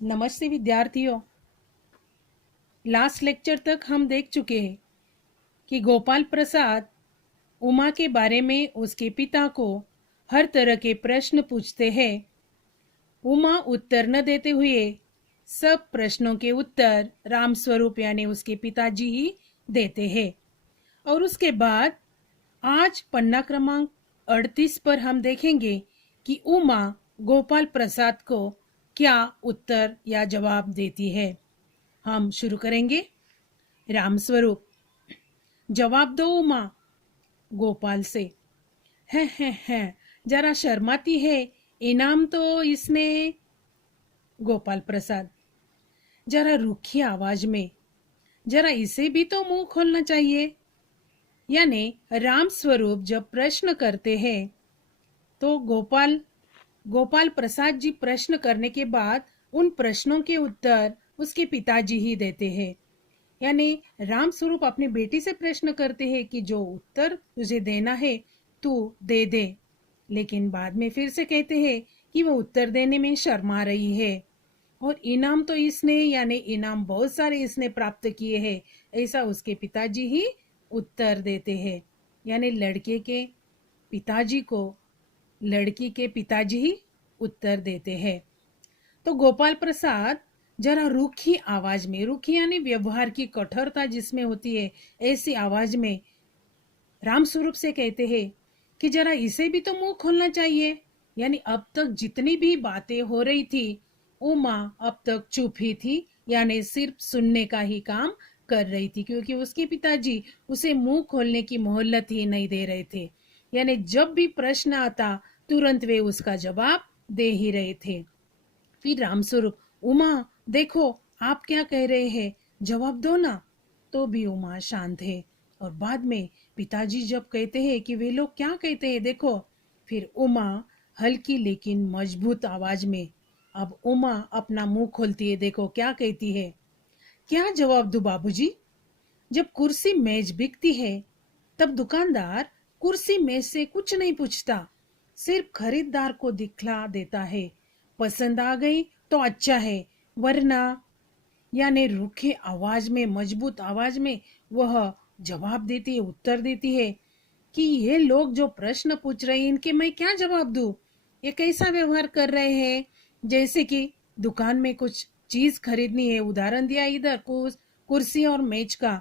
नमस्ते विद्यार्थियों। Last lecture तक हम देख चुके हैं कि गोपाल प्रसाद उमा के बारे में उसके पिता को हर तरह के प्रश्न पूछते हैं। उमा उत्तर न देते हुए सब प्रश्नों के उत्तर रामस्वरूप यानी उसके पिताजी ही देते हैं। और उसके बाद आज पन्ना क्रमांक 38 पर हम देखेंगे कि उमा गोपाल प्रसाद को क्या उत्तर या जवाब देती है। हम शुरू करेंगे। रामस्वरूप: जवाब दो उमा। गोपाल से: है जरा शर्माती है, इनाम तो इसने। गोपाल प्रसाद जरा रूखी आवाज में: जरा इसे भी तो मुंह खोलना चाहिए। यानी रामस्वरूप जब प्रश्न करते हैं तो गोपाल प्रसाद जी प्रश्न करने के बाद उन प्रश्नों के उत्तर उसके पिताजी ही देते हैं। यानी राम स्वरूप अपनी बेटी से प्रश्न करते हैं कि जो उत्तर तुझे देना है तू दे दे, लेकिन बाद में फिर से कहते हैं कि वह उत्तर देने में शर्मा रही है। और इनाम तो इसने यानी इनाम बहुत सारे इसने प्राप्त किए हैं, ऐसा उसके पिताजी ही उत्तर देते हैं। यानी लड़के के पिताजी को लड़की के पिताजी ही उत्तर देते हैं। तो गोपाल प्रसाद जरा रूखी आवाज में, रूखी यानी व्यवहार की कठोरता जिसमें होती है, ऐसी आवाज में रामस्वरूप से कहते हैं कि जरा इसे भी तो मुंह खोलना चाहिए। यानी अब तक जितनी भी बातें हो रही थी उमा अब तक चुप ही थी, यानी सिर्फ सुनने का ही काम कर रही थी, क्योंकि उसके पिताजी उसे मुंह खोलने की मोहलत ही नहीं दे रहे थे। यानी जब भी प्रश्न आता तुरंत वे उसका जवाब दे ही रहे थे। फिर रामस्वरूप: उमा देखो, आप क्या कह रहे हैं, जवाब दो ना। तो भी उमा शांत है। और बाद में पिताजी जब कहते हैं कि वे लोग क्या कहते हैं देखो, फिर उमा हल्की लेकिन मजबूत आवाज में, अब उमा अपना मुंह खोलती है। देखो क्या कहती है: क्या जवाब दूं बाबूजी? जब कुर्सी मेज बिकती है तब दुकानदार कुर्सी मेज से कुछ नहीं पूछता, सिर्फ खरीदार को दिखला देता है। पसंद आ गई तो अच्छा है, वरना। यानी रूखे आवाज में, मजबूत आवाज में वह जवाब देती है, उत्तर देती है कि ये लोग जो प्रश्न पूछ रहे हैं इनके मैं क्या जवाब दूं। ये कैसा व्यवहार कर रहे हैं, जैसे कि दुकान में कुछ चीज खरीदनी है, उदाहरण दिया इधर कुर्सी और मेज का।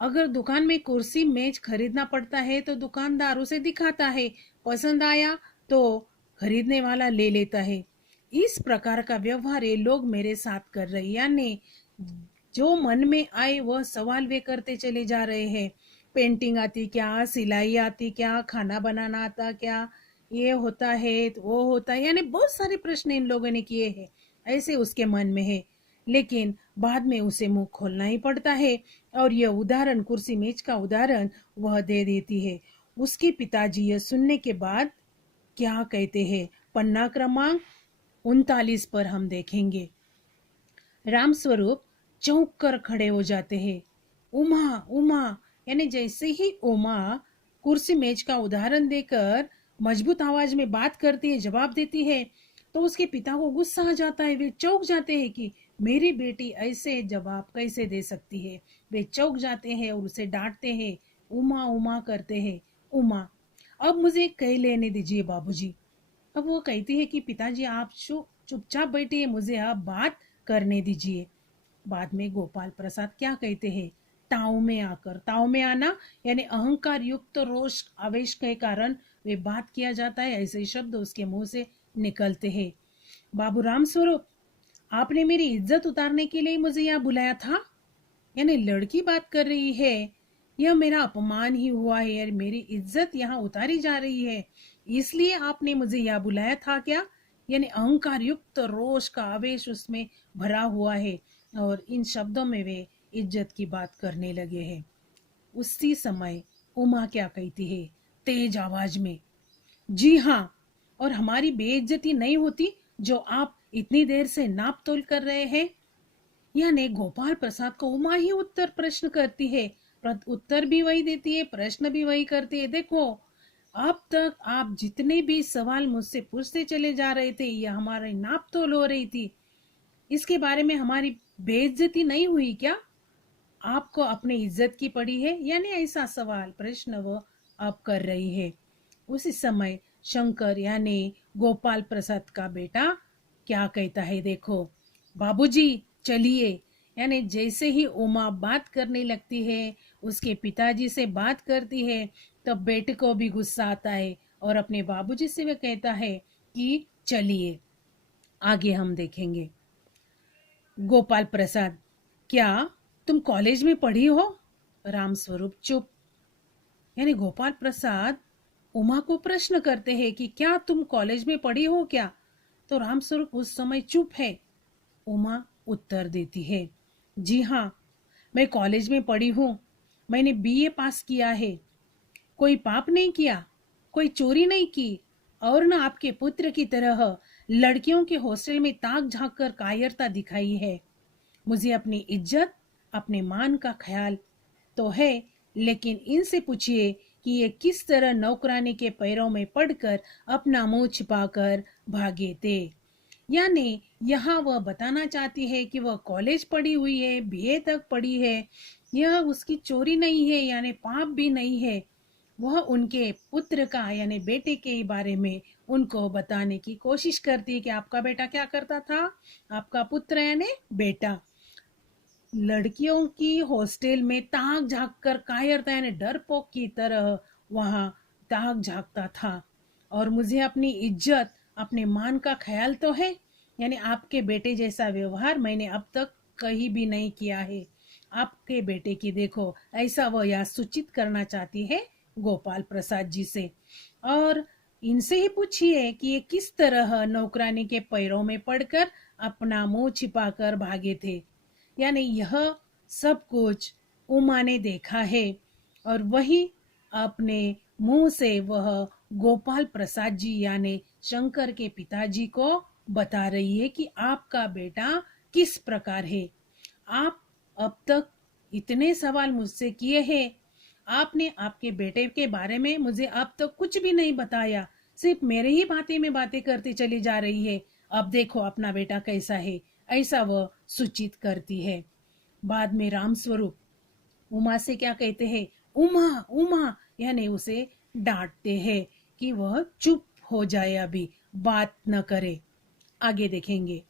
अगर दुकान में कुर्सी मेज खरीदना पड़ता है तो दुकानदार उसे दिखाता है, पसंद आया तो खरीदने वाला ले लेता है। इस प्रकार का व्यवहार ये लोग मेरे साथ कर रहे हैं। यानी जो मन में आए वह सवाल वे करते चले जा रहे हैं। पेंटिंग आती क्या, सिलाई आती क्या, खाना बनाना आता क्या, ये होता है तो वो होता है, यानी बहुत सारे प्रश्न इन लोगों ने किए हैं, ऐसे उसके मन में है। लेकिन बाद में उसे मुंह खोलना ही पड़ता है। और यह उदाहरण, कुर्सी मेज का उदाहरण वह दे देती है। उसके पिताजी यह सुनने के बाद क्या कहते हैं, पन्ना क्रमांक 39 पर हम देखेंगे। रामस्वरूप चौंक कर खड़े हो जाते हैं। उमा उमा, यानी जैसे ही उमा कुर्सी मेज का उदाहरण देकर मजबूत आवाज में बात करती है, जवाब देती है, तो उसके पिता को गुस्सा आ जाता है। वे चौंक जाते हैं कि मेरी बेटी ऐसे जवाब कैसे दे सकती है। वे चौंक जाते हैं और उसे डांटते हैं, उमा उमा करते हैं। उमा: अब मुझे कह लेने दीजिए बाबूजी। अब वो कहती है कि पिताजी आप चुपचाप बैठिए, मुझे अब बात करने दीजिए। बाद में गोपाल प्रसाद क्या कहते हैं, ताव में आकर, ताव में आना यानी अहंकार युक्त रोष आवेश के कारण वे बात किया जाता है, ऐसे शब्द उसके मुंह से निकलते हैं। बाबू राम स्वरूप, आपने मेरी इज्जत उतारने के लिए मुझे यहाँ बुलाया था। यानी लड़की बात कर रही है, यह मेरा अपमान ही हुआ है यार, मेरी इज्जत यहाँ उतारी जा रही है, इसलिए आपने मुझे यहाँ बुलाया था क्या। यानी अहंकार युक्त रोष का आवेश उसमें भरा हुआ है और इन शब्दों में वे इज्जत की बात करने लगे हैं। उसी समय उमा क्या कहती है तेज आवाज में, जी हाँ, और हमारी बेइज्जती नहीं होती जो आप इतनी देर से नाप तोल कर रहे हैं। यानी गोपाल प्रसाद को उमा ही उत्तर प्रश्न करती है, उत्तर भी वही देती है, प्रश्न भी वही करती है। देखो, अब तक आप जितने भी सवाल मुझसे पूछते चले जा रहे थे, यह हमारी नाप तोल हो रही थी। इसके बारे में हमारी बेइज्जती नहीं हुई क्या? आपको अपनी इज्जत की पड़ी है? यानी ऐसा सवाल प्रश्न वो आप कर रही है। उसी समय शंकर यानी गोपाल प्रसाद का बेटा क्या कहता है देखो, बाबूजी चलिए। यानी जैसे ही उमा बात करने लगती है, उसके पिताजी से बात करती है, तब बेटे को भी गुस्सा आता है और अपने बाबूजी से वह कहता है कि चलिए। आगे हम देखेंगे। गोपाल प्रसाद, क्या तुम कॉलेज में पढ़ी हो? राम स्वरूप चुप। यानी गोपाल प्रसाद उमा को प्रश्न करते हैं कि क्या तुम कॉलेज में पढ़ी हो क्या? तो राम स्वरूप उस समय चुप है। उमा उत्तर देती है, जी हाँ, मैं कॉलेज में पढ़ी हूँ। मैंने बीए पास किया है। कोई पाप नहीं किया, कोई चोरी नहीं की, और न आपके पुत्र की तरह लड़कियों के हॉस्टल में ताक झांक कर कायरता दिखाई है। मुझे अपनी इज्जत, अपने मान का ख्याल तो है, लेकिन इनसे पूछिए कि ये किस तरह नौकरानी के पैरों में पड़कर अपना मुंह छिपाकर भागे थे। यानी यहाँ वह बताना चाहती है कि वह कॉलेज पढ़ी हुई है, बीए तक पढ़ी है। यह उसकी चोरी नहीं है, यानी पाप भी नहीं है। वह उनके पुत्र का यानी बेटे के बारे में उनको बताने की कोशिश करती है कि आपका बेटा क्या करता था, आपका पुत्र यानी बेटा लड़कियों की हॉस्टल में ताक झांक कर कायरता यानी डरपोक की तरह वहां ताक झांकता था। और मुझे अपनी इज्जत, अपने मान का ख्याल तो है, यानी आपके बेटे जैसा व्यवहार मैंने अब तक कहीं भी नहीं किया है। आपके बेटे की देखो, ऐसा वह यह सूचित करना चाहती है गोपाल प्रसाद जी से। और इनसे ही पूछिए कि ये किस तरह नौकरानी के पैरों में पड़कर अपना मुंह छिपाकर भागे थे। यानी यह सब कुछ उमा ने देखा है और वही अपने मुंह से वह गोपाल प्रसाद जी यानी शंकर के पिताजी को बता रही है कि आपका बेटा किस प्रकार है। आप अब तक इतने सवाल मुझसे किए हैं, आपने आपके बेटे के बारे में मुझे अब तक कुछ भी नहीं बताया, सिर्फ मेरे ही बातें में बातें करती चली जा रही है। अब देखो अपना बेटा कैसा है, ऐसा वह सूचित करती है। बाद में राम स्वरूप उमा से क्या कहते हैं, उमा उमा, यानी उसे डांटते हैं कि वह चुप हो जाए, अभी बात न करे। आगे देखेंगे।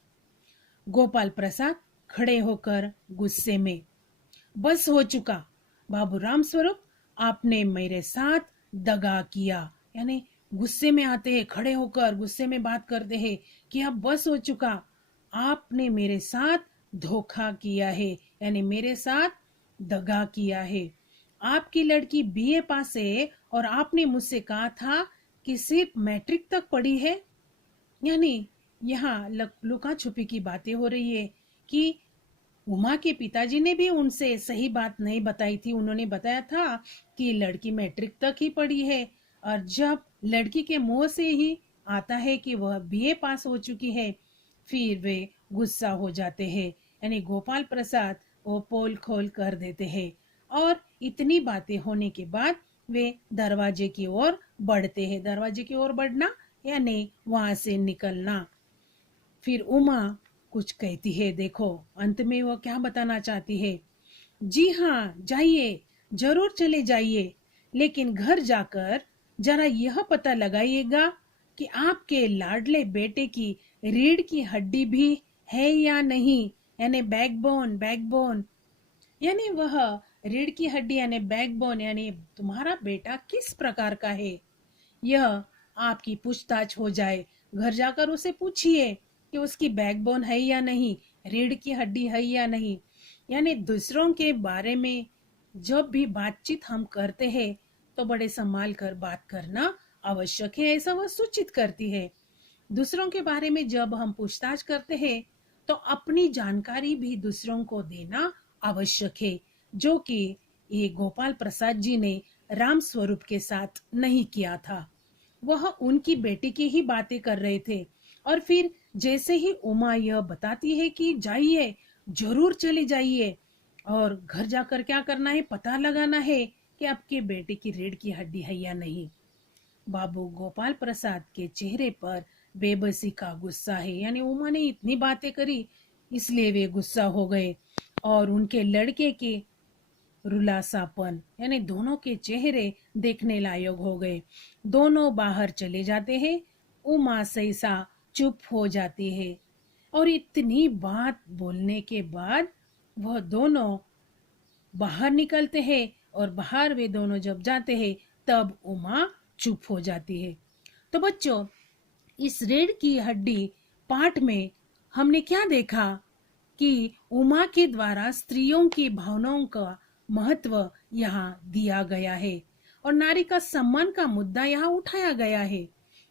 गोपाल प्रसाद खड़े होकर गुस्से में, बस हो चुका बाबू राम स्वरूप, आपने मेरे साथ दगा किया। यानी गुस्से में आते हैं, खड़े होकर गुस्से में बात करते हैं कि अब बस हो चुका, आपने मेरे साथ धोखा किया है, यानी मेरे साथ दगा किया है। आपकी लड़की बीए पास है और आपने मुझसे कहा था कि सिर्फ मैट्रिक तक पढ़ी है। यानी यहाँ लुका छुपी की बातें हो रही है कि उमा के पिताजी ने भी उनसे सही बात नहीं बताई थी। उन्होंने बताया था कि लड़की मैट्रिक तक ही पढ़ी है, और जब लड़की के मुंह से ही आता है कि वह बीए पास हो चुकी है, फिर वे गुस्सा हो जाते हैं। यानी गोपाल प्रसाद वो पोल खोल कर देते हैं और इतनी बातें होने के बाद वे दरवाजे की ओर बढ़ते हैं। दरवाजे की ओर बढ़ना यानी वहां से निकलना। फिर उमा कुछ कहती है, देखो अंत में वो क्या बताना चाहती है। जी हाँ, जाइए, जरूर चले जाइए, लेकिन घर जाकर जरा यह पता लगाइएगा कि आपके लाडले बेटे की रीढ़ की हड्डी भी है या नहीं, यानी बैकबोन। बैकबोन यानी वह रीढ़ की हड्डी यानी बैकबोन, यानी तुम्हारा बेटा किस प्रकार का है, यह आपकी पूछताछ हो जाए। घर जाकर उसे पूछिए कि उसकी बैकबोन है या नहीं, रीढ़ की हड्डी है या नहीं। यानी दूसरों के बारे में जब भी बातचीत हम करते हैं तो बड़े संभाल कर बात करना आवश्यक है, ऐसा वह सूचित करती है। दूसरों के बारे में जब हम पूछताछ करते हैं तो अपनी जानकारी भी दूसरों को देना आवश्यक है, जो कि ये गोपाल प्रसाद जी ने राम स्वरूप के साथ नहीं किया था। वह उनकी बेटी की ही बातें कर रहे थे। और फिर जैसे ही उमा यह बताती है कि जाइए, जरूर चले जाइए, और घर जाकर क्या करना है, पता लगाना है कि आपके बेटे की रीढ़ की हड्डी है या नहीं। बाबू गोपाल प्रसाद के चेहरे पर बेबसी का गुस्सा है। यानी उमा ने इतनी बातें करी, इसलिए वे गुस्सा हो गए और उनके लड़के के रुलासापन यानी दोनों के चेहरे देखने लायक हो गए। दोनों बाहर चले जाते हैं। उमा सहसा चुप हो जाती है और इतनी बात बोलने के बाद वह दोनों बाहर निकलते हैं और बाहर वे दोनों जब जाते हैं तब उमा चुप हो जाती है। तो बच्चों, इस रीढ़ की हड्डी पाठ में हमने क्या देखा कि उमा के द्वारा स्त्रियों की भावनाओं का महत्व यहाँ दिया गया है और नारी का सम्मान का मुद्दा यहाँ उठाया गया है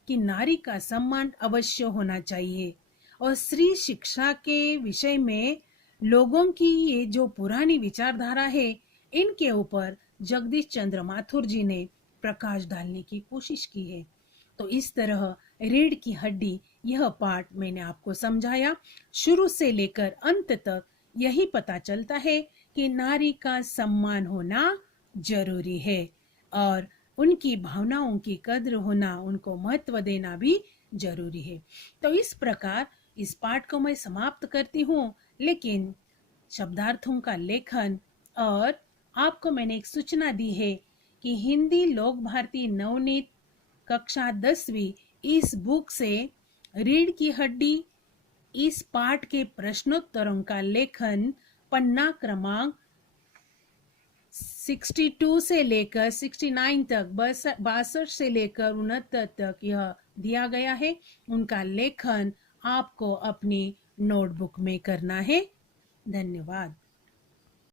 कि नारी का सम्मान अवश्य होना चाहिए। और स्त्री शिक्षा के विषय में लोगों की ये जो पुरानी विचारधारा है, इनके ऊपर जगदीश चंद्र माथुर जी ने प्रकाश डालने की कोशिश की है। तो इस तरह रीढ़ की हड्डी यह पाठ मैंने आपको समझाया। शुरू से लेकर अंत तक यही पता चलता है कि नारी का सम्मान होना जरूरी है और उनकी भावनाओं की कद्र होना, उनको महत्व देना भी जरूरी है। तो इस प्रकार इस पाठ को मैं समाप्त करती हूँ, लेकिन शब्दार्थों का लेखन और आपको मैंने एक सूचना दी है कि हिंदी लोक भारती नवनीत कक्षा 10वीं इस बुक से रीढ़ की हड्डी इस पाठ के प्रश्नोत्तरों का लेखन पन्ना क्रमांक 62 से लेकर 69 तक, 62 से लेकर 69 तक यह दिया गया है। उनका लेखन आपको अपनी नोटबुक में करना है। धन्यवाद।